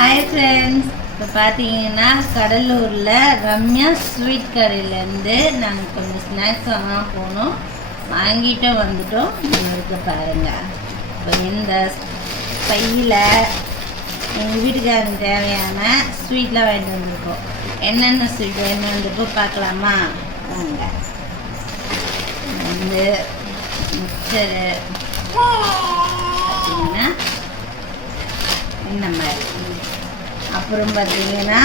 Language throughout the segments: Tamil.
ஹாய் ஃப்ரெண்ட்ஸ் இப்போ பார்த்தீங்கன்னா கடலூரில் ரம்யா ஸ்வீட் கடையிலேருந்து நாங்கள் கொஞ்சம் ஸ்நாக்ஸ் வாங்க போனோம். வாங்கிட்டு வந்துட்டோம். இருக்க பாருங்கள் இப்போ இந்த பையில் எங்கள் வீட்டுக்காரங்க தேவையான ஸ்வீட்லாம் வாங்கிட்டு வந்திருக்கோம். என்னென்ன ஸ்வீட் வாங்கிட்டு வந்திருக்கோம் பார்க்கலாமா? வாங்க. வந்து மிக்சரு பார்த்தீங்கன்னா இந்த மாதிரி. அப்புறம் பார்த்தீங்கன்னா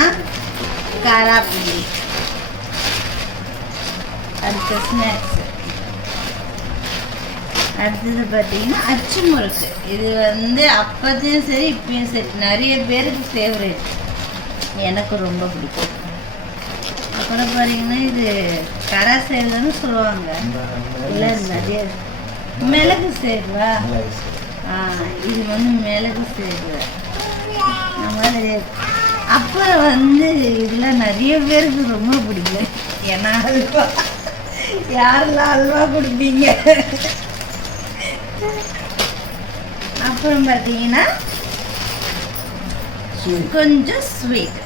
காராப்பூரி அடுத்த ஸ்நாக்ஸ் அடுத்தது பார்த்தீங்கன்னா அச்சு முறுக்கு. இது வந்து அப்பத்தையும் சரி இப்பயும் சரி. நிறைய பேருக்கு ஃபேவரட் எனக்கு ரொம்ப பிடிக்கும். அப்புறம் பார்த்தீங்கன்னா இது கரா சேர்ந்தன்னு சொல்லுவாங்க. இல்லை நிறைய மிளகு சேர்வா? ஆ இது வந்து மிளகு சேர்வு. மாதிரி அப்புறம் வந்து இதில் நிறைய பேருக்கு ரொம்ப பிடிக்கும் ஏன்னா அல்வா யாரெல்லாம் அல்வா கொடுப்பீங்க? அப்புறம் பார்த்தீங்கன்னா கொஞ்சம் ஸ்வீட்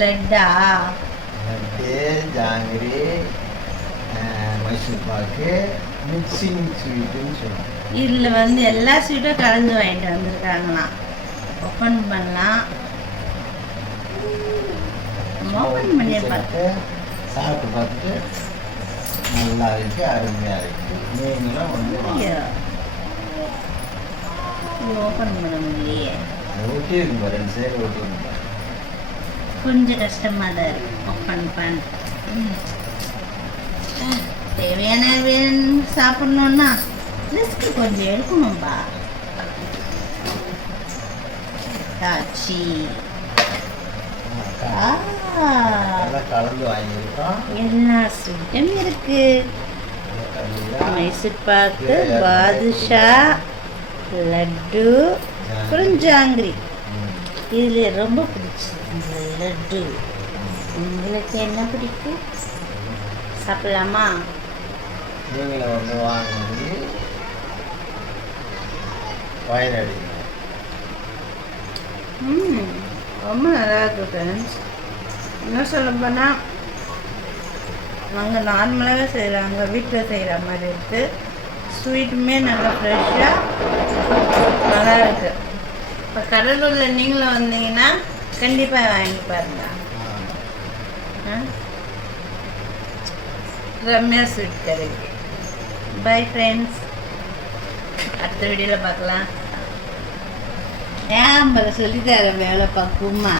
லட்டா. லட்டு ஜாங்கிரி மைசூர் பாக்கு மிக்சிங் ஸ்வீட்டுன்னு சொல்லுவாங்க. இதில் வந்து எல்லா ஸ்வீட்டும் கலந்து வாங்கிட்டு வந்திருக்காங்களாம். ஓப்பன் பண்ணலாம் ஓப்பன் பண்ணி பார்த்து சாப்பிட்டு பார்த்துட்டு நல்லா இருக்கு அருமையாக இருக்கு. நீங்களும் வந்து. ஓப்பன் பண்ண முடியலையே. பாரு, ரெண்டு சைடு பாரு. கொஞ்சம் கஷ்டமாக தான் இருக்கு. ஓப்பன் பண்ண. தேவையான சாப்பிட்ணுன்னா ரிஸ்க் கொஞ்சம் எடுக்கணும்பா. அதெல்லாம் கலந்து வாங்கியிருக்கோம் எல்லா ஸ்வீட்டும் இருக்கு மைசூர் பாக்கு பாதுஷா லட்டு ஜாங்கிரி இதில் ரொம்ப பிடிச்சது இந்த லட்டு. உங்களுக்கு என்ன பிடிக்கும்? சாப்பிடலாமா? நீங்களும் வந்து வாங்கி வயநாடு ம் ரொம்ப நல்லா இருக்கு ஃப்ரெண்ட்ஸ் இன்னும் சொல்ல போனால் நாங்கள் நார்மலாகவே செய்கிறாங்க வீட்டில் செய்கிற மாதிரி இருக்குது ஸ்வீட்டுமே நல்லா ஃப்ரெஷ்ஷாக நல்லா இருக்குது இப்போ கடலூரில் நீங்களும் வந்தீங்கன்னா கண்டிப்பாக வாங்கி பாருங்க. ஆ? ரம்யா ஸ்வீட் கடைக்கு பை ஃப்ரெண்ட்ஸ் அடுத்த வீடியோவில் பார்க்கலாம். ஏன் சொல்லி தர வேலை பார்க்குமா?